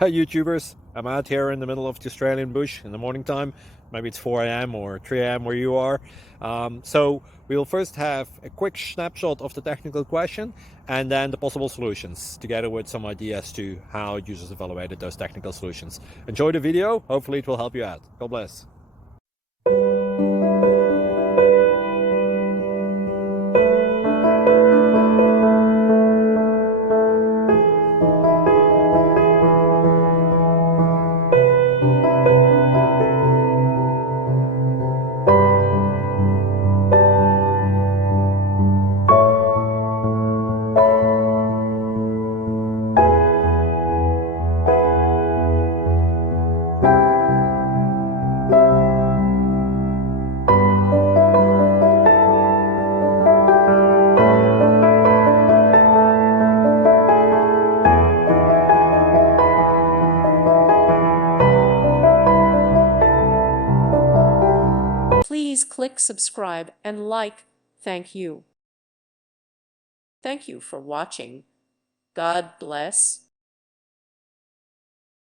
Hi YouTubers, I'm out here in the middle of the Australian bush in the morning time. Maybe it's 4 a.m. or 3 a.m. where you are. So we'll first have a quick snapshot of the technical question and then the possible solutions, together with some ideas to how users evaluated those technical solutions. Enjoy the video, hopefully it will help you out. God bless. Please click subscribe and like. Thank you. Thank you for watching. God bless.